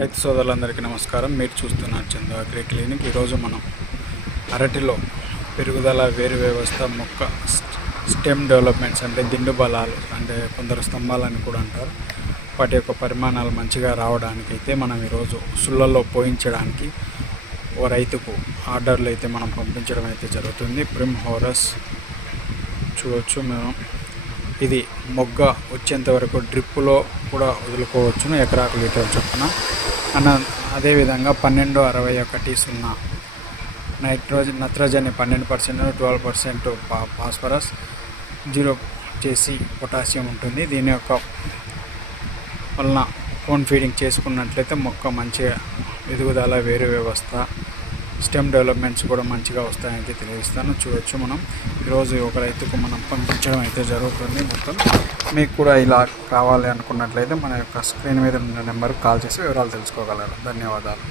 రైతు సోదరులందరికీ నమస్కారం. మీరు చూస్తున్నారు చందు అగ్రి క్లినిక్. ఈరోజు మనం అరటిలో పెరుగుదల వేరు వ్యవస్థ మొక్క స్టెమ్ డెవలప్మెంట్స్ అంటే దిండు బలాలు అంటే కొందరు స్తంభాలని కూడా అంటారు, వాటి యొక్క పరిమాణాలు మంచిగా రావడానికి అయితే మనం ఈరోజు సుళ్ళల్లో పోయించడానికి ఓ రైతుకు ఆర్డర్లు అయితే మనం పంపించడం అయితే జరుగుతుంది. ప్రిమ్ హోరస్ చూడవచ్చు. మనం ఇది మొగ్గ వచ్చేంత వరకు డ్రిప్పులో కూడా వదులుకోవచ్చును, ఎకరాకు లీటర్ చొప్పున. అదేవిధంగా 12-61 నత్రజని 12%, 12% ఫాస్ఫరస్, 0 చేసి పొటాషియం ఉంటుంది. దీని యొక్క వలన కోన్ ఫీడింగ్ చేసుకున్నట్లయితే మొక్క మంచిగా ఎదుగుదల, వేరు వ్యవస్థ, స్టెమ్ డెవలప్మెంట్స్ కూడా మంచిగా వస్తాయని తెలియజేస్తాను. చూడవచ్చు. మనం ఈరోజు ఒక రైతుకు మనం పంపించడం అయితే జరుగుతుంది. మొత్తం మీకు కూడా ఇలా కావాలి అనుకున్నట్లయితే మన యొక్క స్క్రీన్ మీద ఉన్న నెంబర్కి కాల్ చేసి వివరాలు తెలుసుకోగలరు. ధన్యవాదాలు.